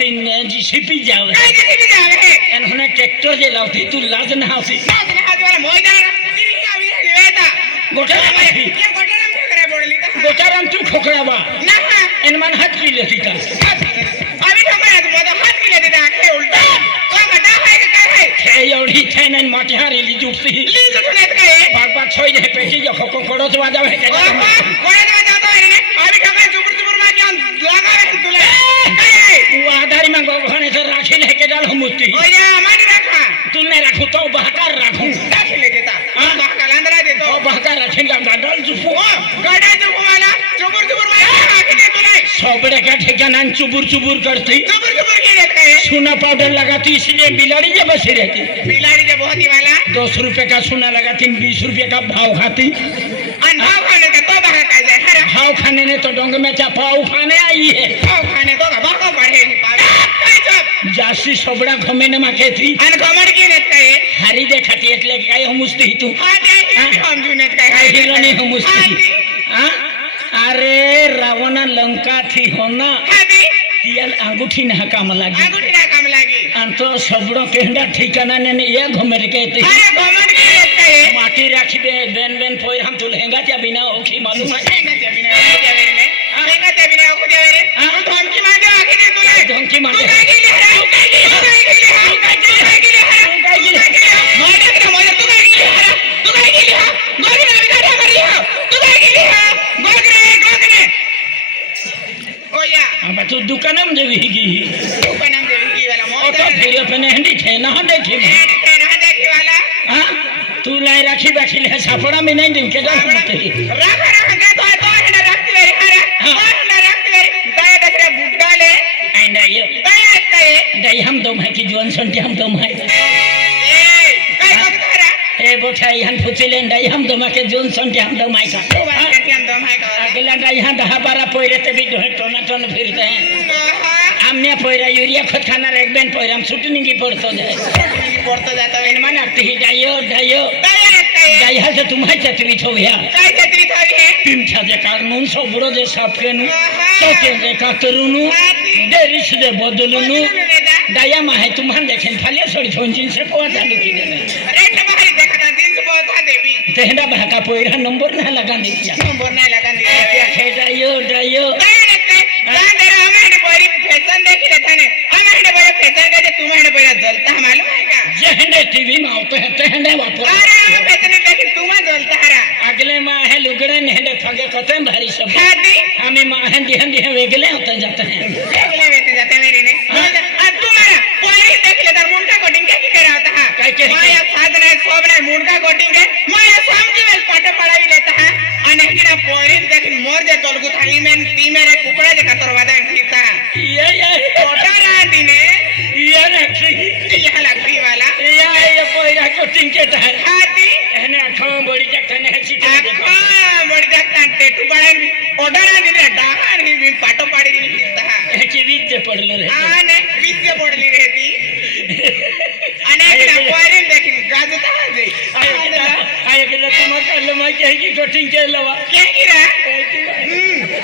तीन जीसीपी जावे काय जीसीपी जावे एनहुने ट्रैक्टर जे लावती तू लाज ना होती वाला मोयदान तिनी आवी निवेता गोटाराम ये गोटाराम के करे बोलली ता गोटाराम तू खोकराबा ना एन मन हाथ की लेती का अभी ठोकरा तू मोदा हाथ की लेती ता आखे उल्टा तो गड्ढा है के काय है खे एवढी छैन माटिहारी ली जुटती ली सुनेत काय बार छोई दे पेटी जो खोको कोड़ो तो आ जावे के कोड़े तो जातो है ने अभी ठोकरा चुपुर चुपुर में क्या लगा रहे तुले वो आधारी में गोघने से राखी लेके डाल मुस्ती ओया हमारी रखा तू नहीं रखू तो बहकार रखू राखी ले देता हां बहकार अंदर दे तो बहकार रखेगा गाडल जुफू गाडल जुफू वाला चुपुर चुपुर में राखी दे तुले सोबड़े का ठिकाना चुबुर चुबुर करती चुपुर चुपुर की देता है सोना पाउडर लगाती इसलिए बिलाड़ी जब बसी रहती बिलाड़ी जब बहुत ही वाला 200 रुपए का सोना लगाती 20 रुपए का भाव खाती भाव खाने का तो बाहर का जाए हरा भाव खाने ने तो डोंग में चापाऊ खाने आई है भाव खाने तो भाव बढ़े नहीं पावे जासी सोबड़ा घमेने में कहती अन घमड़ की नेत काय हरी देखाती એટલે કાઈ હમુસ્તી તું हां दे हम जुनेत काय કાઈ હિરોની હમુસ્તી हां अरे रावण लंका थी होना हां दी तियल अंगूठी ना काम लागी अंगूठी ना काम लागी अंतो सबड़ो केंडा ठिकाना ने ये घमेर कहती अरे घमड़ की नेत काय माटी राखी बेन बेन पोर हम तो लहंगा त्या बिना ओखी मालूम है लहंगा त्या बिना ओखी त्या रे हम धमकी मांगे आखी दे तुले धमकी मांगे तू काय गेली हरा तू काय गेली हरा मारे का मोर तू काय गेली हरा तू काय गेली हा गोगरे बिगाड्या करी हा तू काय गेली हा गोगरे ओया अब तू दुकानम देवी की दुकानम देवी की वाला मोर तो फिर अपने हंडी थे ना देखी ना देखी वाला हां तू लाई राखी बाखी ले सापड़ा में नहीं दिन के डाल के राखा राखा तो है रखती रे हरा है रखती रे दाया दसरे बुड्ढा ले आइंदा ये दाया काय दई हम दो भाई की जोन संटी हम दो भाई ए काय बगतारा ए बोठाई हम फुचिले दई हम दो के जोन संटी हम दो माई का तो बात करते हम दो भाई का अगला दई यहां 10-12 पोइरे ते भी टोना टोन फिरते हैं हमने पोइरा यूरिया खत खाना एक बेन पोइरा हम शूटिंग की पड़तो जाए शूटिंग की पड़तो जाता है इन मन आती ही डायो डायो दाया काय दाई हाल से तुम्हारे छतरी थो भैया काय छतरी थोड़ी है तीन छाजे कानून सो बुरो जे साफके नु तो के जे कातरुनु देरिस दे बदलुनु दाया मा है तुम्हां देखें फाले सोड़ी छोंजिन से पोवा चालू की दे रेट बाहरी देखा था दिन से बहुत था देवी तेहरा भाका पोइरा नंबर ना लगा दे नंबर नहीं लगा दी क्या खे डायो डायो दाया काय जान दे हमें बोरी फैशन देखी लेता ने हमें बोरी फैशन के तुम्हारे बोरा जलता मालूम है का जहने टीवी में आते हैं तेहने वापस अरे हमें फैशन देखी तुम्हारे जलता हरा अगले माह है लुगड़े नेहले फगे कते भारी सब शादी हमें माह है दिहन वेगले होते जाते हैं वेगले वेगले जाते मेरी ने अब तुम्हारा पोरी देख ले तर मुंडका कोटिंग क्या की करा होता है काय के माया साधना सोबना मुंडका कोटिंग है माया शाम की वेल पाटे पढ़ाई लेता है अने की ना पोरी देख मोर जे तोलगु थाली में ती मेरे कुकड़ा जे कतरवादा खीता ये छोटा रांदी ने ये रखी ये लगती वाला ये पोइरा कोटिंग के तहर हाथी एहने अखों बड़ी जखने है सीटे हां बड़ी जक्का टेटू बड़ा ऑर्डर रांदी ने डाहा नहीं भी पाटो पाड़ी नहीं खीता है की विद्य पड़ले रे आने विद्या पडली रहती अनेक ना पोरी देखी गाजता है जी आय के तुम कल मैं कह की कोटिंग के लवा क्या गिरा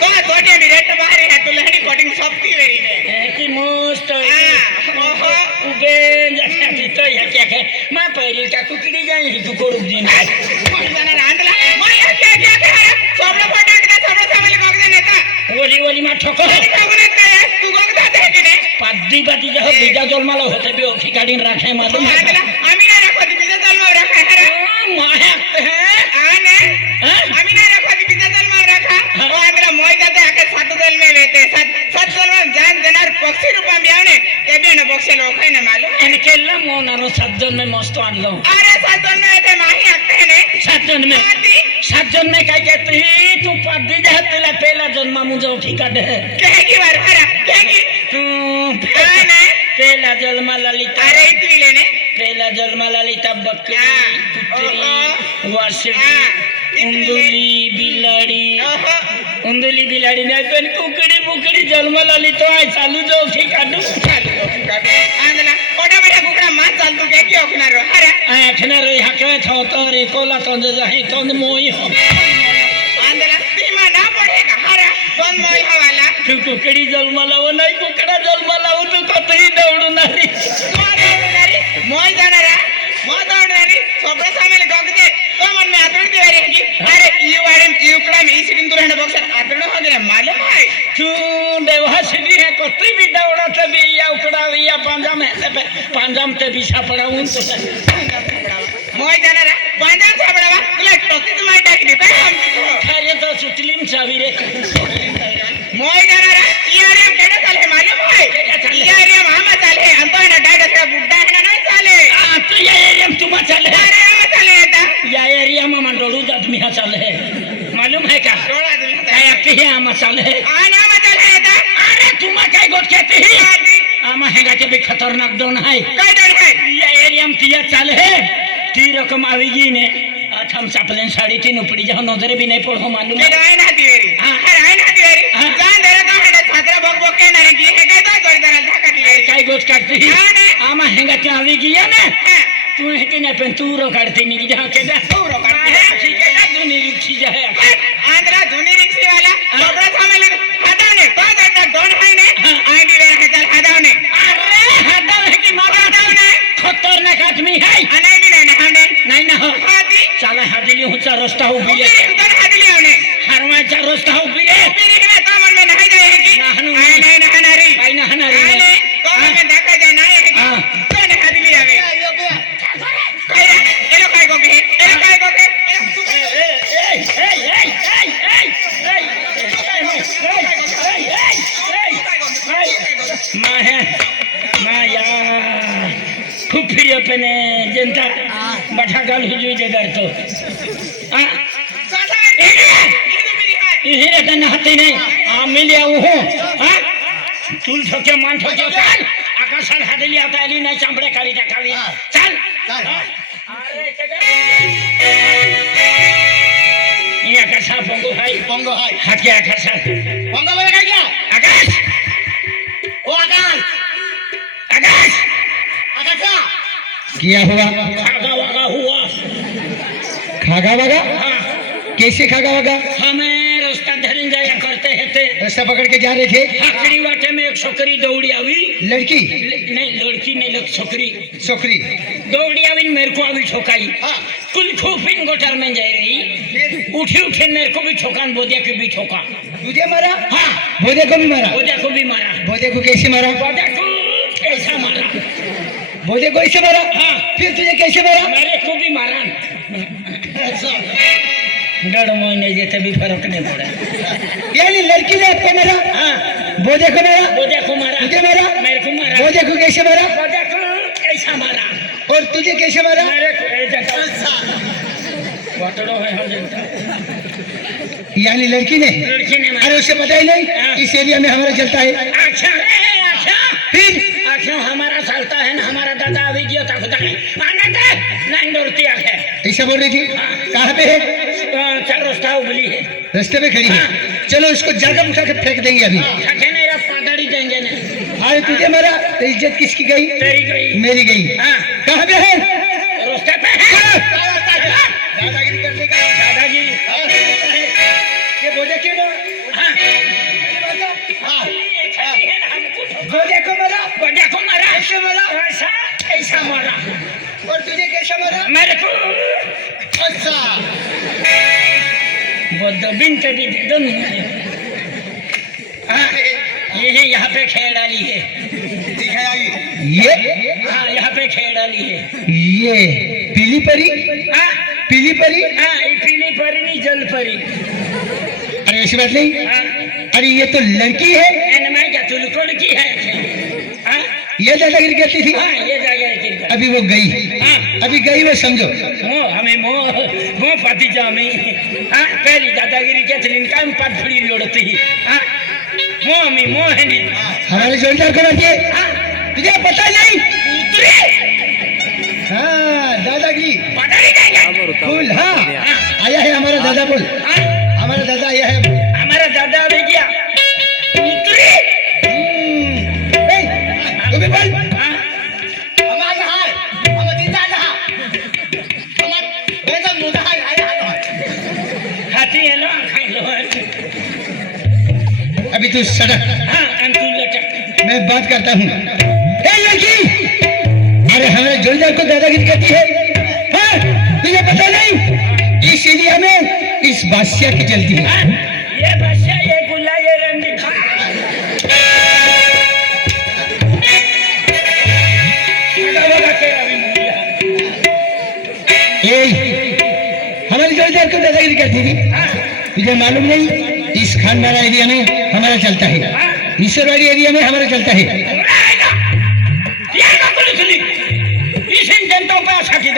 तो तोटे डायरेक्ट बाहर है तो लहड़ी कोटिंग सबती वेरी ने की मस्त ओहो उबे जखने तो या क्या है मैं पहली का कुकड़ी जाई ही कुकोड़ दिन जना रांदला मैं क्या क्या कह सबने फोटो के सबने सामने गगने नेता ओली ओली मा ठोको गगने का तू गगदा दे के ने पादी बाती जो बीजा जलमाला होते भी ओखी गाड़ी रखे मालूम है आमी ना रखो बीजा जलमा रखा है माहे हैं आने आमी ना रखो बीजा जलमा रखा ओ हमरा मोय जाते आके सात जल में लेते सात जल में जान जनार पक्षी रूपा में आवने ते भी न बक्से लोग है ना मालूम इनके ला मोनारो 7 जन में मस्त आन लो अरे 7 जन में ऐसे माही आते हैं ने 7 जन में 7 जन में काय कहती तू पादी जहतला पहला जन्म मुझे ओखी काढे कहे की बार हरा कहे की तू आने पहला जन्म ललिता अरे इतनी लेने पहला जन्म ललिता बकरी कुतरी वासड़ी उंदुली बिलाड़ी उंदुली बिलाड़ी ने पेन कुकड़ी बुकड़ी जन्म ललिता आई चालू जो ओखी काढू आंदला ओडा बडा कुकड़ा मां चालतू के की ओखना रो अरे आखना रे हके थो तो रे कोला तो जाही तो मोई हो आंदला सीमा ना पड़ेगा हरा कौन मोई हवाला तू कुकड़ी जन्म लाओ नहीं कुकड़ा जन्म लाओ तू ही दौडणारी मोय जाणारा मो दौडणारी सोपडे सामेल गोगते तो मन में आतड़ की वारी है कि अरे यू वारे यू क्लाइम ई सिटिंग तो रहने बॉक्सर आतड़ हो गया मालूम है तू देवा सिटी है कोती भी दौड़त भी या उकड़ा या पांजाम है से पांजाम ते भी सापडावून तो मोय जाणारा पांजाम सापडावा तुला टोकीच मार टाकली काय आमची अरे तो सुतलीम चावी रे मोय जाणारा ईआरएम केडे चाले मालूम है ईआरएम आमा चाले अंतो है ना डायरेक्ट बुड्ढा है ना नहीं चाले आ तो या एरिया में तुम चल है अरे आमा चाले था या एरिया में मंडोड़ू आदमी हा चल है मालूम है क्या थोड़ा आदमी काय आपके है आमा चल है आने आमा चाले था अरे तुम काय गोट कहते ही आमा हैगा के भी खतरनाक दोन है काय डर है या एरिया में तिया चल है ती रकम आवेगी ने हम सापलेन 3.5 उपड़ी जाओ नजर भी नहीं पड़ो मालूम है राय ना दिवेरी राय ना दिवेरी जान दे रहा है छात्रा बक बक के नारे की है काय तो जोड़ी दराल धाका दिवेरी काय गोट काटती आमा हैगा के आवेगी है ना तू है कि नहीं पेन तू रो काटती नहीं जा के जा तू रो काटती है ठीक है ना तू निरीक्षी जाए आंध्रा धुनी रिक्शे वाला कपड़ा सामे लग हटाने तो जटा डोन है ने आईडी वेर है चल हटाने अरे हटाओ है कि मार हटाओ खतरनाक आदमी है अनाईडी नहीं हमने नहीं ना हो हादी चला हादिली हुचा रस्ता उभी है उधर हादिली हमने हरवाचा रस्ता उभी है मेरी में तो मन में नहीं जाए है कि नहीं नहीं हनारी काय ना हनारी आले तो मन में देखा जाए नहीं है कि तो ने हादिली आवे काय ये लोग काय को के ये लोग काय को के खूप फिरियो पेने जनता बठा गाल हुजू दे करतो इहे रे नहाते नहीं मिले हो तुल ठोके मान ठोके चल आकाशात हादली आता आली नाही चांबडे काढी टाकावी चल ये आकाशा पोंगो हाय हाके आकाशा पंगा वाला काय क्या आकाश ओ आकाश आकाश आकाशा क्या हुआ? खागा वागा हुआ खागा वागा? हाँ कैसे खागा वागा? हमें रास्ता धरन जाया करते हैं रास्ता पकड़ के जा रहे थे, आखिरी वाटे में एक छोकरी दौड़ी आवी लड़की नहीं लड़की नहीं लोग छोकरी छोकरी दौड़ी आवी मेरे को आवी ठोकाई हाँ। कुल खूफिन गोटर में जा रही उठी उठी मेरे को भी ठोकान बोदिया के भी ठोका तुझे मारा? हाँ बोधे को भी मारा? बोदिया को भी मारा बोधे को कैसे मारा? बोदिया को कैसा मारा बोधे को ऐसे मारा? हाँ फिर तुझे कैसे मारा? मेरे को भी मारा डेढ़ महीने जैसे भी फर्क नहीं पड़ा यानी लड़की ने आपको मारा, हाँ बोधे को मारा, बोदिया को मारा तुझे मारा, मेरे को मारा बोधे को कैसे मारा बोदिया को कैसा मारा और तुझे कैसे मारा? मेरे को वाटड़ो है हर जनता यानी लड़की ने? लड़की ने मारा अरे उसे पता ही हाँ। नहीं इस एरिया में हमारा चलता है। अच्छा है अच्छा फिर आखिर हमारा चलता है ना हमारा दादा अभी गया था खुदा आनंद है नहीं डरती आखे ऐसा बोल रही थी? कहाँ पे है? चार रास्ता उबली है रास्ते पे खड़ी है। चलो इसको जगह उठा के फेंक देंगे अभी। ठके नहीं रहा पादाड़ी देंगे ना अरे तुझे मारा तो इज्जत किसकी गई? तेरी गई मेरी गई। हाँ कहाँ पे है? रास्ते पे है दादागिरी करने का। दादागिरी ये बोझे क्यों ना? हाँ हाँ। है ना हमको बोझे को मारा बोझे को मारा कैसे मारा? ऐसा ऐसा मारा और तुझे कैसे मारा? मेरे को अच्छा बिन कभी दे दो हाँ ये यहाँ पे खेल डाली है ये हाँ यहाँ पे खेल डाली है ये पीली परी? हाँ पीली परी? हाँ ये पीली परी नहीं जल परी अरे ऐसी बात नहीं। हाँ अरे ये तो लड़की है। एनमाई क्या तुलको की है हाँ ये दादागिरी करती थी। हाँ ये जाएगा किरका अभी वो गई। हाँ अभी गई वो समझो। हमें मो पाती जामी हाँ पहली दादागिरी क्या चली काम पात फड़ी लोड़ती हाँ मो है नहीं हमारे जोड़ीदार को मारती है। हाँ तुझे पता नहीं? उतरे हाँ दादागिरी पता नहीं देंगे फुल। हाँ आया है हमारा दादा बोल। हाँ हमारा दादा आया है। हमारा दादा अभी गया उतरे तू भी बोल। हाँ खाती है ना खाई लो अभी तू सड़क हाँ तू लटक मैं बात करता हूँ। अरे हमारे जोड़ीदार को दादागिरी कहती है हाँ? तुझे पता नहीं इस एरिया में इस बादशाह की जल्दी है हाँ? ये बादशाह ये गुल्ला ये रंडी खा लगा तेरा भी मुझे हमारे जोड़ीदार को दादागिरी कहती थी तुझे मालूम नहीं इस खानवाड़ा एरिया में हमारा चलता है ईश्वरवाड़ी एरिया में हमारा चलता है जनता पे आशा की